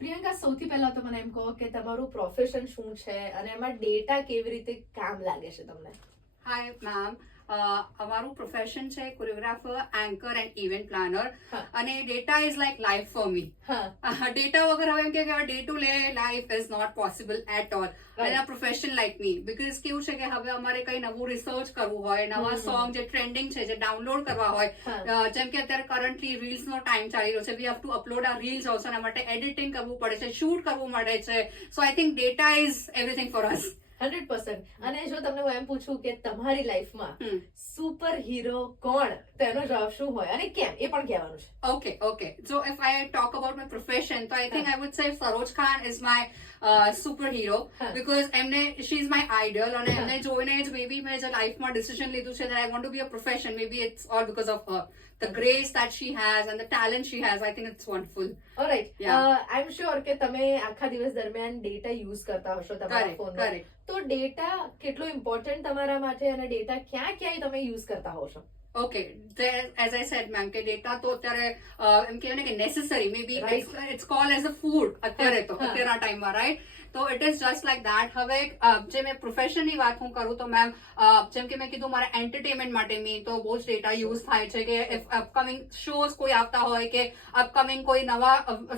પ્રિયંકા, સૌથી પહેલા તો મને એમ કહો કે તમારું પ્રોફેશન શું છે અને એમાં ડેટા કેવી રીતે કામ લાગે છે તમને? હાય મેમ, અમારું પ્રોફેશન છે choreographer, anchor and event planner, અને data is like life for me. Data વગર હવે એમ કે day to day life is not possible at all. અને આ પ્રોફેશન લાઈક મી, બીકોઝ કેવું છે કે હવે અમારે કઈ નવું રિસર્ચ કરવું હોય, નવા સોંગ જે ટ્રેન્ડિંગ છે જે ડાઉનલોડ કરવા હોય, જેમ કે અત્યારે કરન્ટલી રીલ્સ નો ટાઈમ ચાલી રહ્યો છે, વી હેવ ટુ અપલોડ આ રીલ્સ ઓલ્સો, એના માટે એડિટિંગ કરવું પડે છે, શૂટ કરવું મળે છે. So I think data is everything for us. 100%. અને જો તમને હું એમ પૂછું કે તમારી લાઈફમાં સુપર હીરો કોણ, તો એનો જવાબ શું હોય અને કેમ, એ પણ કહેવાનું છે. Okay. So if I talk about my profession, so I think I would say Saroj Khan is my superhero, because she is my idol, and એમને જોઈને જ maybe મેં જે લાઈફમાં ડિસિઝન લીધું છે that I want to be a profession, maybe it's all because of her. The grace that she has and the talent she has, I think it's wonderful. Alright. I'm sure કે તમે આખા દિવસ દરમિયાન data use કરતા હશો તમારા ફોનમાં. તો ડેટા કેટલો ઇમ્પોર્ટન્ટ તમારા માટે અને ડેટા ક્યાંય તમે યુઝ કરતા હોશો? Okay, as I said, ma'am, કે ડેટા તો અત્યારે એમ કહેવાય ને કે necessary, maybe it's called as a food અત્યારે અત્યારના ટાઈમમાં, રાઈટ? તો it is just like that. હવે જે મેં પ્રોફેશનની વાત હું કરું તો મેમ, જેમ કે મેં કીધું મારા એન્ટરટેનમેન્ટ માટે તો બહુ જ ડેટા યુઝ થાય છે, કે અપકમિંગ શોઝ કોઈ આવતા હોય, કે અપકમિંગ કોઈ નવા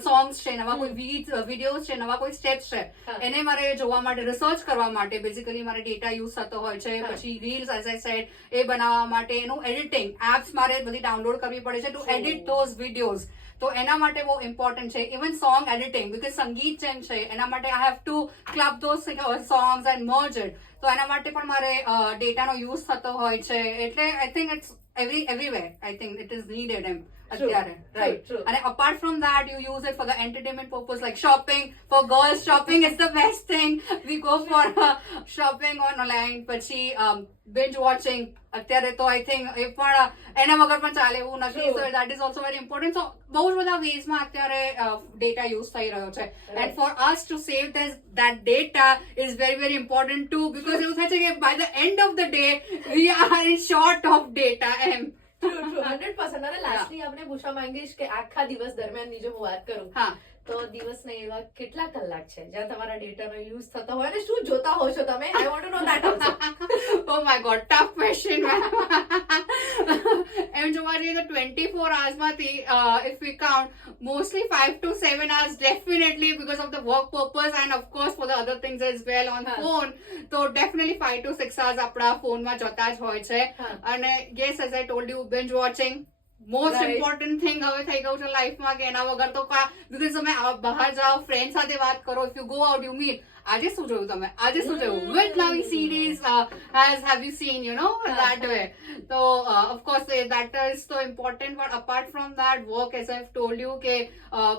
સોંગ્સ છે, નવા કોઈ વિડીયોઝ છે, નવા કોઈ સ્ટેપ્સ છે, એને મારે જોવા માટે, રિસર્ચ કરવા માટે બેઝિકલી મારે ડેટા યુઝ થતો હોય છે. પછી રીલ્સ, એઝ આઈ સેડ, એ બનાવવા માટે એનું એડિટિંગ એપ્સ મારે બધી ડાઉનલોડ કરવી પડે છે ટુ એડિટ ધોઝ વિડીયોઝ. તો એના માટે બહુ ઇમ્પોર્ટન્ટ છે. ઇવન સોંગ એડિટિંગ, બીકોઝ સંગીત જેમ છે એના માટે આઈ have two club those songs and merge it. તો એના માટે પણ મારે ડેટાનો યુઝ થતો હોય છે. એટલે I think it's everywhere. I think it is needed અત્યારે, right? And apart from that, you use it for the entertainment purpose, like shopping. For girls, shopping is the best thing. We go for shopping online. પછી binge watching અત્યારે તો I think એ પણ એના વગર પણ ચાલે એવું નથી. So that is also very important. So બહુ જ બધા વેઝમાં અત્યારે ડેટા યુઝ થઈ રહ્યો છે. And for us to save that data is very very important too, because એવું થાય છે કે by the end of the day we are in short of data. True, 100%. અને લાસ્ટલી આપણે પૂછવા માંગીશ કે આખા દિવસ દરમિયાનની જો હું વાત કરું, તો દિવસના એવા કેટલા કલાક છે જ્યાં તમારા ડેટાનો યુઝ થતો હોય અને શું જોતા હો છો તમે? I want to know that also. Oh my god, tough question. એમ જોવા જઈએ તો 24 hours માંથી if we count, mostly 5 to 7 hours definitely because of the work purpose, and of course for the other things as well on phone. So definitely 5 to 6 hours આપણા ફોનમાં જતા જ હોય છે. અને yes, as I told you, binge watching most important thing હવે થઈ ગયું છે લાઈફમાં, કે એના વગર તો બીકોઝ તમે બહાર જાઓ, ફ્રેન્ડ સાથે વાત કરો, if you go out, you meet, આજે શું જોયું તમે, આજે શું જોયું, વિચ નવી series have you seen, you know, that way. So of course that is so important. But apart from that, work, as I've told you, કે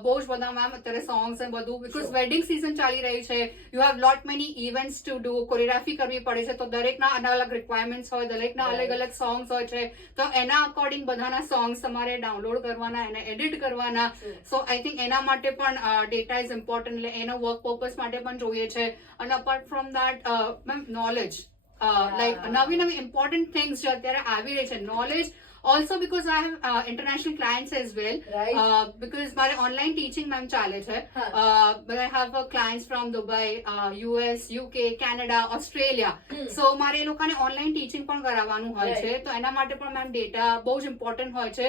બહુ જ બધા મેમ અત્યારે સોંગ્સ અને બધું, બીકોઝ વેડિંગ સિઝન ચાલી રહી છે, you have lot many events to do, choreography કરવી પડે છે, તો દરેકના અલગ અલગ રિક્વાયરમેન્ટ્સ હોય, દરેકના અલગ અલગ સોંગ્સ હોય છે, તો એના અકોર્ડિંગ બધાના સોંગ્સ તમારે ડાઉનલોડ કરવાના, એને એડિટ કરવાના. સો આઈ થિંક એના માટે પણ ડેટા ઇઝ ઇમ્પોર્ટન્ટ, એટલે એનો વર્ક પર્પઝ માટે પણ જોઈએ છે. અને apart from that ma'am, knowledge, like નવી નવી ઇમ્પોર્ટન્ટ થિંગ્સ જે અત્યારે આવી રહી છે, knowledge. Also because I have international clients as well, because my online teaching ma'am ચાલે છે, but I have clients from Dubai, US, UK, Canada, Australia. So મારે એ લોકોને ઓનલાઈન ટીચિંગ પણ કરાવવાનું હોય છે, તો એના માટે પણ મેમ ડેટા બહુ જ ઇમ્પોર્ટન્ટ હોય છે,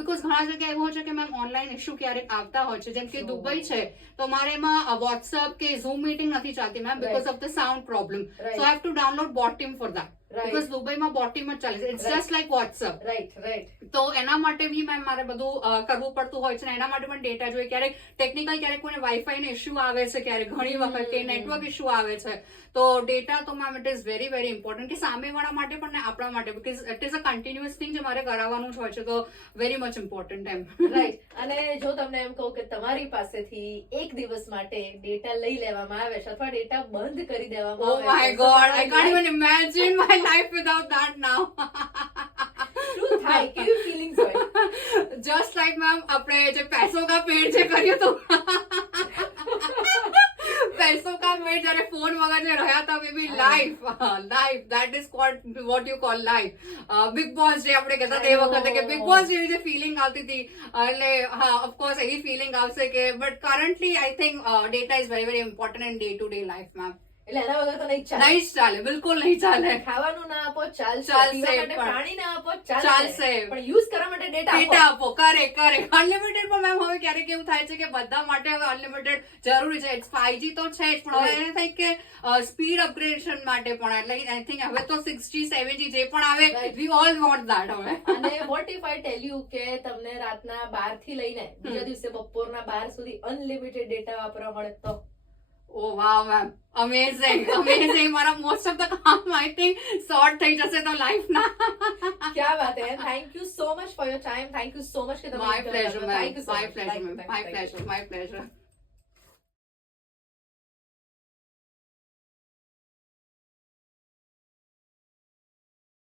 બીકોઝ ઘણા જગ્યાએ એવું હોય છે કે મેમ ઓનલાઈન ઇશ્યુ ક્યારેક આવતા હોય છે, જેમ કે દુબઈ છે તો મારે એમાં વોટ્સઅપ કે ઝૂમ મીટિંગ નથી ચાલતી ma'am, because of the sound problem. So I have to download Botim for that. Because દુબઈમાં બોટમ જ ચાલે છે, it's just like WhatsApp. Right. તો એના માટે બી મેમ મારે બધું કરવું પડતું હોય છે, ને એના માટે પણ ડેટા જોઈએ. ક્યારેક ટેકનિકલ, ક્યારેક કોઈને વાઈફાઈ નો ઇશ્યુ આવે છે, ક્યારેક ઘણી વખત કે નેટવર્ક ઇશ્યુ આવે છે, તો ડેટા તો ma'am it is very very important, કે સામેવાળા માટે પણ ને આપણા માટે, because it is a continuous thing જે મારે કરાવવાનું જ હોય છે, તો વેરી મચ ઇમ્પોર્ટન્ટ એમ. રાઈટ. અને જો તમને એમ કહું કે તમારી પાસેથી એક દિવસ માટે ડેટા લઈ લેવામાં આવે છે અથવા ડેટા બંધ કરી દેવામાં આવે, oh my god, I can't even imagine my life without that now. શું થાય, કેવી ફીલિંગ્સ હોય? જસ્ટ લાઈક મેમ આપણે જે પૈસો કા પેડ જે કર્યું હતું, પૈસો કા વેટ જ્યારે ફોન વગર જે રહ્યા હતા baby, life that is what you call life. Big boss જે આપણે કહેતા તે વખતે કે બિગ બોસ જેવી જે ફિલિંગ આવતી હતી, એટલે હા ઓફકોર્સ એવી ફિલિંગ આવશે કે, but currently I think data is very very important in day to day life ma'am. એટલે એના વગર તો નહીં જ ચાલે, બિલકુલ નહીં ચાલે. ખાવાનું ના આપો ચાલશે, પાણી ના આપો ચાલશે, પણ યુઝ કરવા માટે ડેટા આપો. કરેક્ટ. અનલિમિટેડ પણ મેમ હવે ક્યારેક એવું થાય છે કે બધા માટે હવે અનલિમિટેડ જરૂરી છે. 5G તો છે જ, પણ હવે એને થાય કે સ્પીડ અપગ્રેડેશન માટે પણ, એટલે આઈ થિંક હવે તો 6G 7G જે પણ આવે, વી ઓલ વોન્ટ ધેટ હવે. અને vote if I tell you કે તમને રાતના 12 થી લઈને બીજા દિવસે બપોરના 12 સુધી અનલિમિટેડ ડેટા વાપરવા મળે તો? Oh wow, ma'am. Amazing. મારા મોસ્ટ ઓફ ધ કામ આઈ થિંક સોર્ટ થઈ જશે તો લાઈફ ના. ક્યા વાત હે. Thank you so much for your time. Thank you so much કે તમે માય પ્લેઝર.